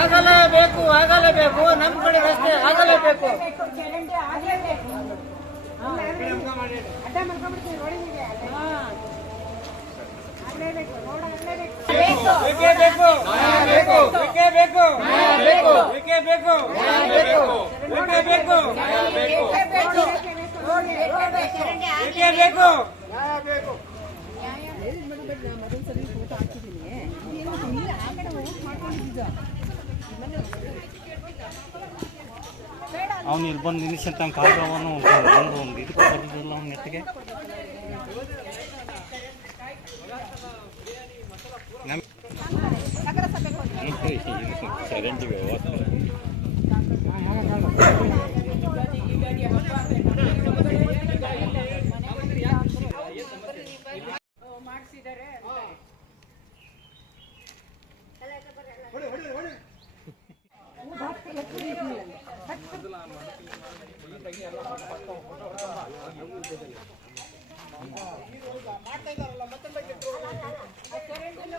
ಆಗಲೇಬೇಕು ಆಗಲೇಬೇಕು ನಮ್ಮ ಕಡೆ ರಸ್ತೆ ಆಗಲೇಬೇಕು. ಅವನು ಇಲ್ಲಿ ಬಂದು ನಿಲ್ಲಿಸಂತ ಕಾಲವನ್ನು ಒಂದು ಇದಕ್ಕೆ ಬರೋದಿಲ್ಲ ಅವನ ನೆತ್ತಿಗೆ. ಚರಂಡಿಗೆ ಮಾಡಿಸಿದ್ದಾರೆ. ಮಾಡ್ತಾ ಇದ್ದಾರಲ್ಲ ಮತ್ತೆ ಎಷ್ಟು ಚೆನ್ನಾಗಿದೆ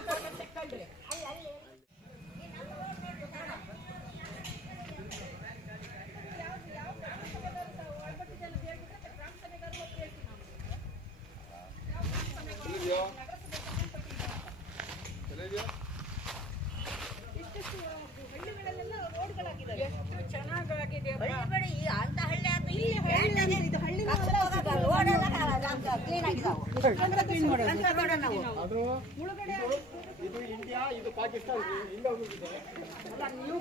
ಅಂತ ಹಳ್ಳಿ ಇದು ಇಂಡಿಯಾ ಇದು ಪಾಕಿಸ್ತಾನ ನೀವು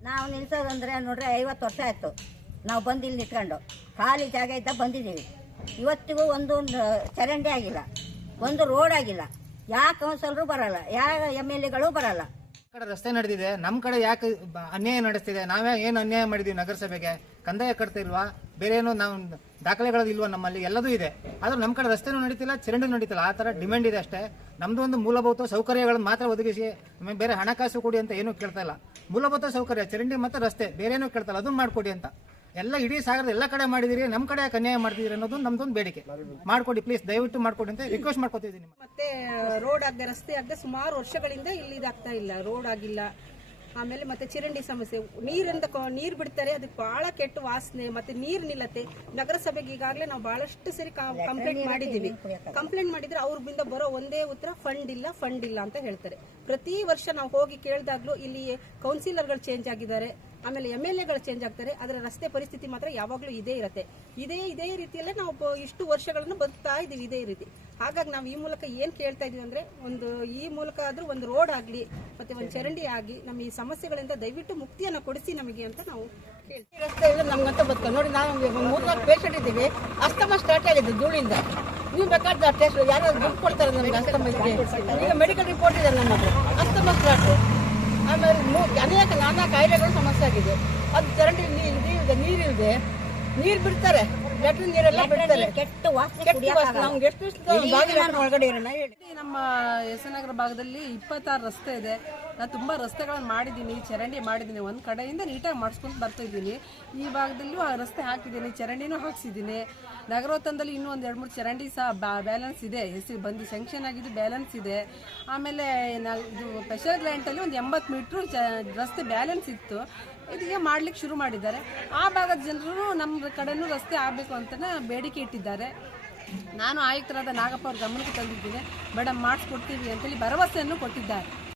ನಾವು ನಿಲ್ಸೋದಂದ್ರೆ ನೋಡ್ರಿ 50 ವರ್ಷ ಆಯ್ತು ನಾವು ಬಂದು ಇಲ್ಲಿ ನಿಂತ್ಕೊಂಡು ಖಾಲಿ ಜಾಗ ಇದ್ದ ಬಂದಿದ್ದೀವಿ. ಇವತ್ತಿಗೂ ಒಂದು ಚರಂಡಿ ಆಗಿಲ್ಲ, ಒಂದು ರೋಡ್ ಆಗಿಲ್ಲ. ಯಾವ ಕೌನ್ಸಿಲರು ಬರಲ್ಲ, ಯಾವ MLAಗಳು ಬರಲ್ಲ. ಕಡೆ ರಸ್ತೆ ನಡೆದಿದೆ, ನಮ್ಮ ಕಡೆ ಯಾಕೆ ಅನ್ಯಾಯ ನಡೆಸ್ತಿದೆ? ನಾವೇ ಏನು ಅನ್ಯಾಯ ಮಾಡಿದೀವಿ? ನಗರಸಭೆಗೆ ಕಂದಾಯ ಕಟ್ತಾ ಇಲ್ವಾ? ಬೇರೆ ಏನು ನಾವು ದಾಖಲೆಗಳದ್ದು ಇಲ್ವಾ? ನಮ್ಮಲ್ಲಿ ಎಲ್ಲದೂ ಇದೆ, ಆದ್ರೆ ನಮ್ಮ ಕಡೆ ರಸ್ತೆನೂ ನಡೀತಿಲ್ಲ, ಚರಂಡಿ ನಡೀತಿಲ್ಲ. ಆ ಥರ ಡಿಮ್ಯಾಂಡ್ ಇದೆ ಅಷ್ಟೇ. ನಮ್ದು ಒಂದು ಮೂಲಭೂತ ಸೌಕರ್ಯಗಳನ್ನು ಮಾತ್ರ ಒದಗಿಸಿ, ನಮಗೆ ಬೇರೆ ಹಣಕಾಸು ಕೊಡಿ ಅಂತ ಏನೂ ಕೇಳ್ತಾ ಇಲ್ಲ. ಮೂಲಭೂತ ಸೌಕರ್ಯ ಚರಂಡಿ ಮತ್ತು ರಸ್ತೆ, ಬೇರೆ ಏನೂ ಕೇಳ್ತಾ ಇಲ್ಲ, ಅದನ್ನು ಮಾಡಿಕೊಡಿ ಅಂತ. ಎಲ್ಲ ಇಡೀ ಸಾಗರದ ಎಲ್ಲ ಕಡೆ ಮಾಡಿದಿರಿ, ನಮ್ಮ ಕಡೆ ಯಾಕೆ ಅನ್ಯಾಯ ಮಾಡ್ತಿದ್ದೀರಿ ಅನ್ನೋದು ನಮ್ದೊಂದು ಬೇಡಿಕೆ. ಮಾಡ್ಕೊಡಿ ಪ್ಲೀಸ್, ದಯವಿಟ್ಟು ಮಾಡ್ಕೊಡಿ ಅಂತ ರಿಕ್ವೆಸ್ಟ್ ಮಾಡ್ಕೊತಿದ್ದೀನಿ. ಮತ್ತೆ ರೋಡ್ ಆಗದೆ, ರಸ್ತೆ ಆಗದೆ ಸುಮಾರು ವರ್ಷಗಳಿಂದ ಇಲ್ಲಿ ಇದಾಗ್ತಾ ಇಲ್ಲ, ರೋಡ್ ಆಗಿಲ್ಲ. ಆಮೇಲೆ ಮತ್ತೆ ಚರಂಡಿ ಸಮಸ್ಯೆ, ನೀರು ಬಿಡ್ತಾರೆ, ಅದಕ್ಕೆ ಬಹಳ ಕೆಟ್ಟ ವಾಸನೆ, ಮತ್ತೆ ನೀರು ನಿಲ್ಲತ್ತೆ. ನಗರಸಭೆಗೆ ಈಗಾಗಲೇ ನಾವು ಬಹಳಷ್ಟು ಸರಿ ಕಂಪ್ಲೇಂಟ್ ಮಾಡಿದ್ರೆ ಅವ್ರಿಂದ ಬರೋ ಒಂದೇ ಉತ್ತರ ಫಂಡ್ ಇಲ್ಲ ಅಂತ ಹೇಳ್ತಾರೆ. ಪ್ರತಿ ವರ್ಷ ನಾವು ಹೋಗಿ ಕೇಳಿದಾಗ್ಲೂ ಇಲ್ಲಿ ಕೌನ್ಸಿಲರ್ಗಳು ಚೇಂಜ್ ಆಗಿದ್ದಾರೆ, ಆಮೇಲೆ MLAಗಳು ಚೇಂಜ್ ಆಗ್ತಾರೆ, ಆದರೆ ರಸ್ತೆ ಪರಿಸ್ಥಿತಿ ಮಾತ್ರ ಯಾವಾಗಲೂ ಇದೇ ಇರುತ್ತೆ. ಇದೇ ರೀತಿಯಲ್ಲೇ ನಾವು ಇಷ್ಟು ವರ್ಷಗಳನ್ನು ಬದುಕ್ತಾ ಇದೀವಿ ಇದೇ ರೀತಿ. ಹಾಗಾಗಿ ನಾವು ಈ ಮೂಲಕ ಏನು ಕೇಳ್ತಾ ಇದೀವಿ ಅಂದ್ರೆ, ಈ ಮೂಲಕ ಆದ್ರೂ ಒಂದು ರೋಡ್ ಆಗಲಿ, ಮತ್ತೆ ಒಂದು ಚರಂಡಿ ಆಗಿ ನಮ್ಮ ಈ ಸಮಸ್ಯೆಗಳಿಂದ ದಯವಿಟ್ಟು ಮುಕ್ತಿಯನ್ನು ಕೊಡಿಸಿ ನಮಗೆ ಅಂತ ನಾವು ಕೇಳ್ತೀವಿ. ರಸ್ತೆ ಇಲ್ಲ ನಮ್ಗಂತ ಬದುಕ ನೋಡಿ, ನಾವು 3-4 ಪೇಷಂಟ್ ಇದ್ದೀವಿ, ಅಸ್ತಮ ಸ್ಟಾರ್ಟ್ ಆಗಿದೆ ಧೂಳಿಂದ. ನೀವು ಬೇಕಾದ ಟೆಸ್ಟ್ ಯಾರಾದ್ರು ದುಡ್ಡು ಕೊಡ್ತಾರೆ ನಮ್ಗೆ ಅಸ್ತಮ ಇದೆ. ಈಗ ಮೆಡಿಕಲ್ ರಿಪೋರ್ಟ್ ಇದೆ ನಮ್ಮ ಹತ್ರ, ಅಸ್ತಮ ಸ್ಟಾರ್ಟ್. ಆಮೇಲೆ ಅನೇಕ ನಾನಾ ಕಾಯಿಲೆಗಳು ಸಮಸ್ಯೆ ಆಗಿದೆ. ಅದು ಚರಂಡಿ ನೀರಿಲ್ಲದೆ ನೀರು ಬಿಡ್ತಾರೆ, ಲೆಟ್ರಿನ್ ನೀರೆಲ್ಲ ಬಿಡ್ತಾರೆ, ಕೆಟ್ಟ ವಾಸನೆ. ನಮ್ಗೆ ಎಷ್ಟು ಒಳಗಡೆ ಇರೋಣ ಹೇಳಿ. ನಮ್ಮ ಯಶನಗರ ಭಾಗದಲ್ಲಿ 26 ರಸ್ತೆ ಇದೆ. ನಾನು ತುಂಬ ರಸ್ತೆಗಳನ್ನು ಮಾಡಿದ್ದೀನಿ, ಚರಂಡಿ ಮಾಡಿದ್ದೀನಿ, ಒಂದು ಕಡೆಯಿಂದ ನೀಟಾಗಿ ಮಾಡಿಸ್ಕೊಂಡು ಬರ್ತಾ ಇದ್ದೀನಿ. ಈ ಭಾಗದಲ್ಲೂ ರಸ್ತೆ ಹಾಕಿದ್ದೀನಿ, ಚರಂಡಿನೂ ಹಾಕ್ಸಿದ್ದೀನಿ. ನಗರೋತ್ತಂದಲ್ಲಿ ಇನ್ನೂ ಒಂದು 2-3 ಚರಂಡಿ ಸಹ ಬ್ಯಾಲೆನ್ಸ್ ಇದೆ, ಹೆಸರು ಬಂದು ಸ್ಯಾಂಕ್ಷನ್ ಆಗಿದ್ದು ಬ್ಯಾಲೆನ್ಸ್ ಇದೆ. ಆಮೇಲೆ ಇದು ಸ್ಪೆಷಲ್ ಲ್ಯಾಂಡಲ್ಲಿ ಒಂದು 80 ಮೀಟ್ರು ರಸ್ತೆ ಬ್ಯಾಲೆನ್ಸ್ ಇತ್ತು, ಇದೀಗ ಮಾಡ್ಲಿಕ್ಕೆ ಶುರು ಮಾಡಿದ್ದಾರೆ. ಆ ಭಾಗದ ಜನರು ನಮ್ಮ ಕಡೆನೂ ರಸ್ತೆ ಆಗಬೇಕು ಅಂತ ಬೇಡಿಕೆ ಇಟ್ಟಿದ್ದಾರೆ. ನಾನು ಆಯುಕ್ತರಾದ ನಾಗಪ್ಪ ಅವ್ರ ಗಮನಕ್ಕೆ ತಂದಿದ್ದೀನಿ, ಮೇಡಮ್ ಮಾಡಿಸ್ಕೊಡ್ತೀವಿ ಅಂತೇಳಿ ಭರವಸೆಯನ್ನು ಕೊಟ್ಟಿದ್ದಾರೆ.